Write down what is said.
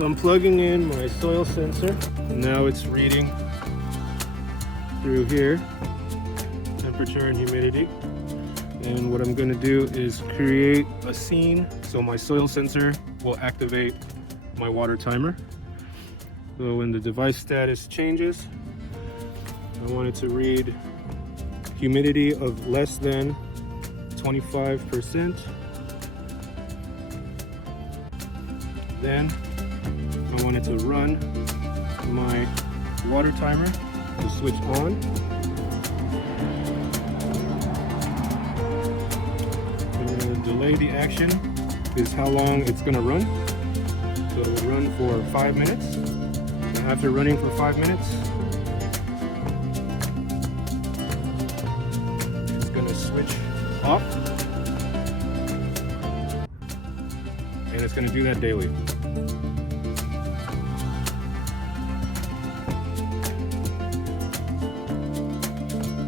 So I'm plugging in my soil sensor. Now it's reading through here, temperature and humidity. And what I'm going to do is create a scene so my soil sensor will activate my water timer. So when the device status changes, I want it to read humidity of less than 25%. Then I want it to run my water timer to switch on. The delay the action is how long it's going to run. So it will run for 5 minutes. And after running for 5 minutes, it's going to switch off. And it's going to do that daily.